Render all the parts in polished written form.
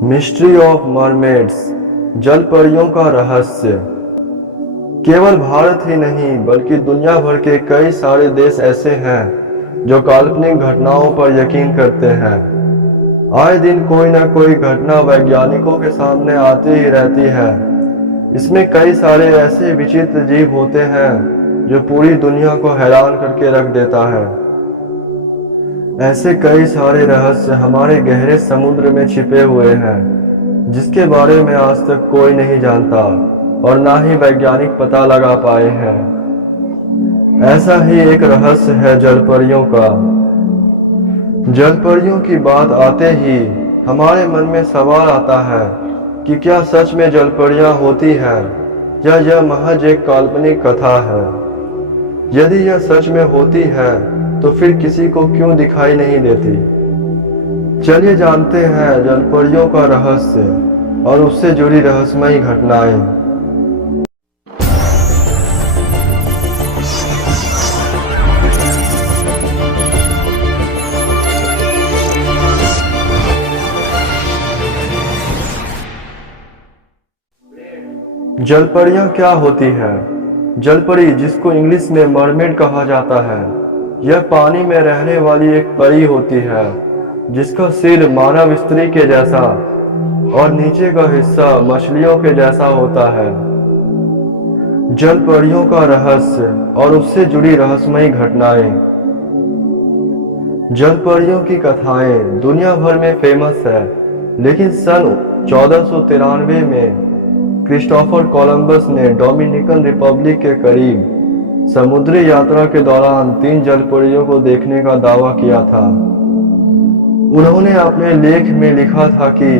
Mystery of mermaids, जल परियों का रहस्य। केवल भारत ही नहीं बल्कि दुनिया भर के कई सारे देश ऐसे हैं जो काल्पनिक घटनाओं पर यकीन करते हैं। आए दिन कोई न कोई घटना वैज्ञानिकों के सामने आती ही रहती है। इसमें कई सारे ऐसे विचित्र जीव होते हैं जो पूरी दुनिया को हैरान करके रख देता है। ऐसे कई सारे रहस्य हमारे गहरे समुद्र में छिपे हुए हैं जिसके बारे में आज तक कोई नहीं जानता और ना ही वैज्ञानिक पता लगा पाए हैं। ऐसा ही एक रहस्य है जलपरियों का। जलपरियों की बात आते ही हमारे मन में सवाल आता है कि क्या सच में जलपरियां होती हैं या यह महज एक काल्पनिक कथा है। यदि यह सच में होती है तो फिर किसी को क्यों दिखाई नहीं देती। चलिए जानते हैं जलपरियों का रहस्य और उससे जुड़ी रहस्यमयी घटनाएं। जलपरियां क्या होती है? जलपरी, जिसको इंग्लिश में मरमेड कहा जाता है, यह पानी में रहने वाली एक परी होती है जिसका सिर मानव स्त्री के जैसा और नीचे का हिस्सा मछलियों के जैसा होता है। जलपरियों का रहस्य और उससे जुड़ी रहस्यमयी घटनाएं। जलपरियों की कथाएं दुनिया भर में फेमस है, लेकिन सन 1493 में क्रिस्टोफर कोलंबस ने डोमिनिकन रिपब्लिक के करीब समुद्री यात्रा के दौरान 3 जलपरियों को देखने का दावा किया था। उन्होंने अपने लेख में लिखा था कि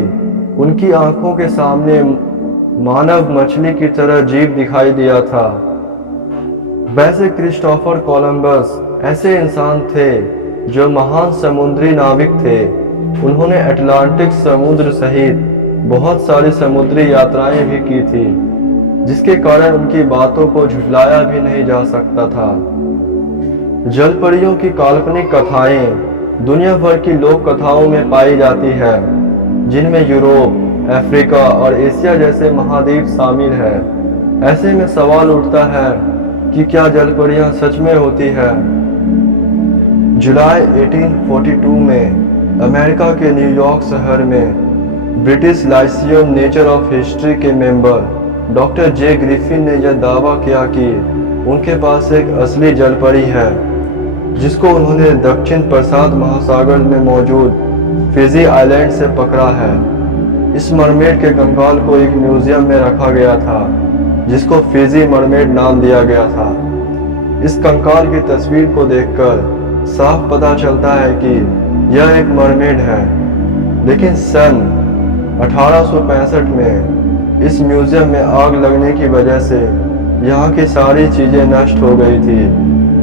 उनकी आंखों के सामने मानव मछली की तरह जीव दिखाई दिया था। वैसे क्रिस्टोफर कोलंबस ऐसे इंसान थे जो महान समुद्री नाविक थे। उन्होंने अटलांटिक समुद्र सहित बहुत सारी समुद्री यात्राएं भी की थी, जिसके कारण उनकी बातों को झुठलाया भी नहीं जा सकता था। जलपरियों की काल्पनिक कथाएं दुनिया भर की लोक कथाओं में पाई जाती है, जिनमें यूरोप, अफ्रीका और एशिया जैसे महाद्वीप शामिल है। ऐसे में सवाल उठता है कि क्या जलपरियां सच में होती है? जुलाई 1842 में अमेरिका के न्यूयॉर्क शहर में British Lyceum nature of history के मेंबर डॉक्टर जे ग्रिफिन ने यह दावा किया कि उनके पास एक असली जलपरी है, जिसको उन्होंने दक्षिण प्रशांत महासागर में मौजूद फिजी आइलैंड से पकड़ा है। इस मरमेड के कंकाल को एक म्यूजियम में रखा गया था, जिसको फिजी मरमेड नाम दिया गया था। इस कंकाल की तस्वीर को देखकर साफ पता चलता है कि यह एक मरमेड है। लेकिन सन 1865 में इस म्यूजियम में आग लगने की वजह से यहाँ की सारी चीजें नष्ट हो गई थी।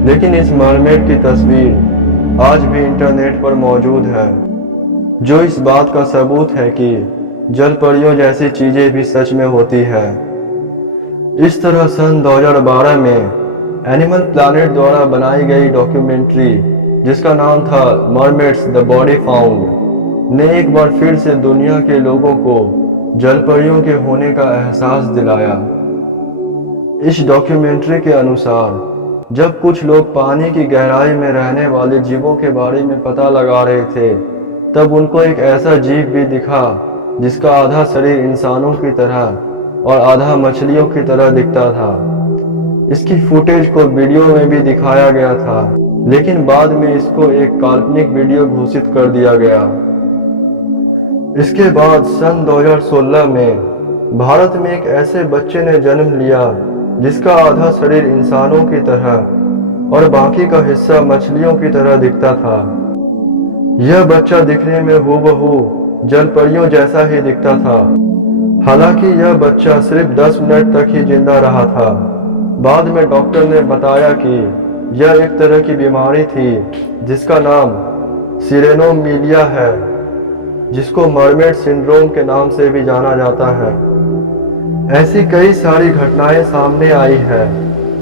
लेकिन इस मरमेड की तस्वीर आज भी इंटरनेट पर मौजूद है, जो इस बात का सबूत है कि जलपरियों जैसी चीजें भी सच में होती है। इस तरह सन 2012 में एनिमल प्लैनेट द्वारा बनाई गई डॉक्यूमेंट्री, जिसका नाम था मरमेड्स द बॉडी फाउंड, ने एक बार फिर से दुनिया के लोगों को जलपरियों के होने का एहसास दिलाया। इस डॉक्यूमेंट्री के अनुसार जब कुछ लोग पानी की गहराई में रहने वाले जीवों के बारे में पता लगा रहे थे, तब उनको एक ऐसा जीव भी दिखा जिसका आधा शरीर इंसानों की तरह और आधा मछलियों की तरह दिखता था। इसकी फुटेज को वीडियो में भी दिखाया गया था, लेकिन बाद में इसको एक काल्पनिक वीडियो घोषित कर दिया गया। इसके बाद सन 2016 में भारत में एक ऐसे बच्चे ने जन्म लिया जिसका आधा शरीर इंसानों की तरह और बाकी का हिस्सा मछलियों की तरह दिखता था। यह बच्चा दिखने में हूबहू जलपरियों जैसा ही दिखता था। हालांकि यह बच्चा सिर्फ 10 मिनट तक ही जिंदा रहा था। बाद में डॉक्टर ने बताया कि यह एक तरह की बीमारी थी जिसका नाम सिरेनोमिलिया है, जिसको मरमेड सिंड्रोम के नाम से भी जाना जाता है। ऐसी कई सारी घटनाएं सामने आई है,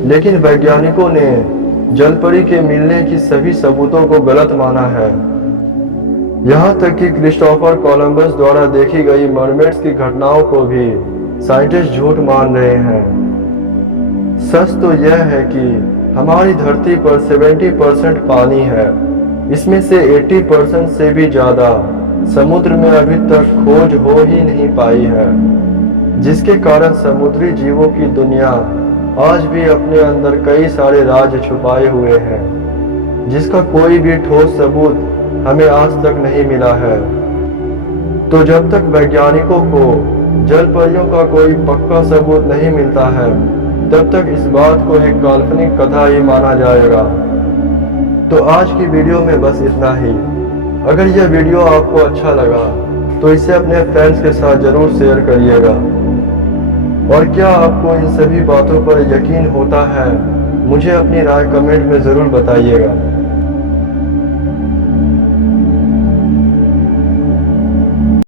लेकिन वैज्ञानिकों ने जलपरी के मिलने की सभी सबूतों को गलत माना है। यहाँ तक कि क्रिस्टोफर कोलंबस द्वारा देखी गई मरमेड्स की घटनाओं को भी साइंटिस्ट झूठ मान रहे हैं। सच तो यह है कि हमारी धरती पर 70% पानी है, इसमें से 80% से भी ज्यादा समुद्र में अभी तक खोज हो ही नहीं पाई है, जिसके कारण समुद्री जीवों की दुनिया आज भी अपने अंदर कई सारे राज छुपाए हुए हैं, जिसका कोई भी ठोस सबूत हमें आज तक नहीं मिला है। तो जब तक वैज्ञानिकों को जल परियों का कोई पक्का सबूत नहीं मिलता है, तब तक इस बात को एक काल्पनिक कथा ही माना जाएगा। तो आज की वीडियो में बस इतना ही। अगर यह वीडियो आपको अच्छा लगा तो इसे अपने फ्रेंड्स के साथ जरूर शेयर करिएगा। और क्या आपको इन सभी बातों पर यकीन होता है? मुझे अपनी राय कमेंट में जरूर बताइएगा।